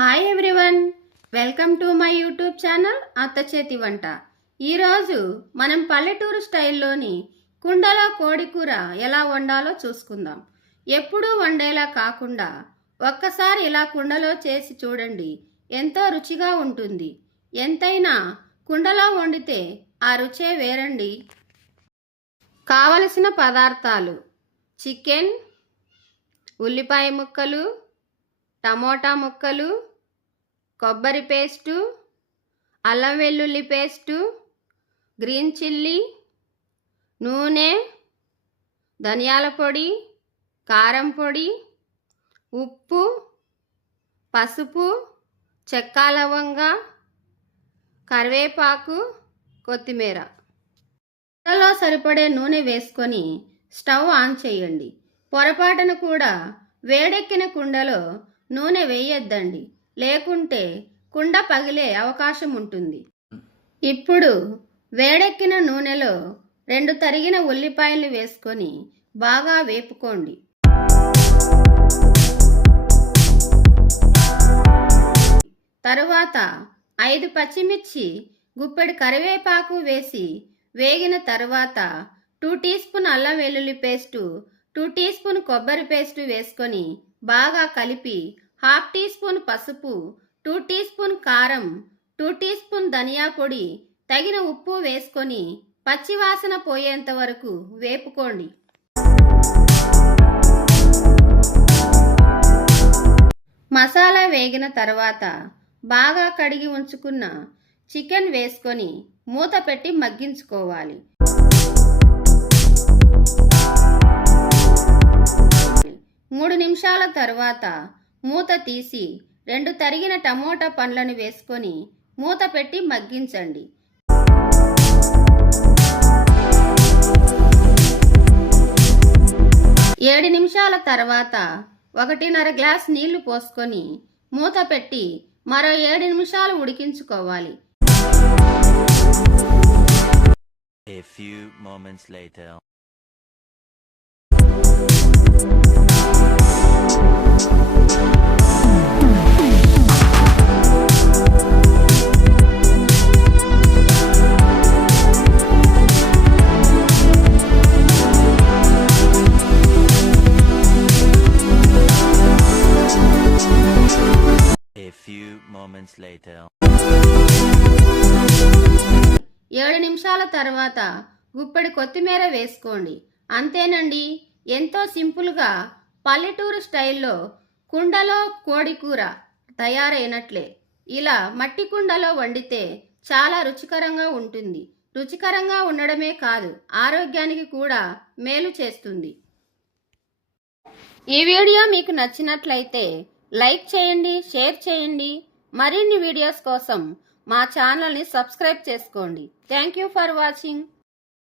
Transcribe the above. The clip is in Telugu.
Hi everyone, welcome to my YouTube channel అత్త చేతి వంట. ఈరోజు మనం పల్లెటూరు స్టైల్లోని కుండలో కోడికూర ఎలా వండాలో చూసుకుందాం. ఎప్పుడూ వండేలా కాకుండా ఒక్కసారి ఇలా కుండలో చేసి చూడండి, ఎంతో రుచిగా ఉంటుంది. ఎంతైనా కుండలో వండితే ఆ రుచే వేరండి. కావలసిన పదార్థాలు: చికెన్, ఉల్లిపాయ ముక్కలు, టమోటా ముక్కలు, కొబ్బరి పేస్టు, అల్లం వెల్లుల్లి పేస్టు, గ్రీన్ చిల్లీ, నూనె, ధనియాల పొడి, కారం పొడి, ఉప్పు, పసుపు, చెక్క లవంగ, కరివేపాకు, కొత్తిమీర. కుండలో సరిపడే నూనె వేసుకొని స్టవ్ ఆన్ చేయండి. పొరపాటున కూడా వేడెక్కిన కుండలో నూనె వేయొద్దండి, లేకుంటే కుండ పగిలే అవకాశం ఉంటుంది. ఇప్పుడు వేడెక్కిన నూనెలో 2 తరిగిన ఉల్లిపాయలు వేసుకొని బాగా వేపుకోండి. తరువాత 5 పచ్చిమిర్చి, గుప్పెడు కరివేపాకు వేసి వేగిన తర్వాత 2 టీ స్పూన్ అల్లం వెల్లుల్లి పేస్టు, 2 టీ స్పూన్ కొబ్బరి పేస్టు వేసుకొని బాగా కలిపి 1/2 టీ స్పూన్ పసుపు, 2 టీ స్పూన్ కారం, 2 టీ స్పూన్ ధనియా పొడి, తగిన ఉప్పు వేసుకొని పచ్చివాసన పోయేంత వరకు వేపుకోండి. మసాలా వేగిన తర్వాత బాగా కడిగి ఉంచుకున్న చికెన్ వేసుకొని మూత పెట్టి మగ్గించుకోవాలి. 3 నిమిషాల తర్వాత మూత తీసి 2 తరిగిన టమోటా పండ్లను వేసుకొని మూత పెట్టి మగ్గించండి. 7 నిమిషాల తర్వాత 1.5 గ్లాస్ నీళ్లు పోసుకొని మూత పెట్టి మరో 7 నిమిషాలు ఉడికించుకోవాలి. A few moments later. A few moments later. 7 నిమిషాల తర్వాత గుప్పెడు కొత్తిమీర వేసుకోండి. అంతేనండి, ఎంతో సింపుల్గా పల్లెటూరు స్టైల్లో కుండలో కోడికూర తయారైనట్లే. ఇలా మట్టి కుండలో వండితే చాలా రుచికరంగా ఉంటుంది. రుచికరంగా ఉండడమే కాదు, ఆరోగ్యానికి కూడా మేలు చేస్తుంది. ఈ వీడియో మీకు నచ్చినట్లయితే లైక్ చేయండి, షేర్ చేయండి. మరిన్ని వీడియోస్ కోసం మా ఛానల్ని సబ్స్క్రైబ్ చేసుకోండి. Thank you for watching.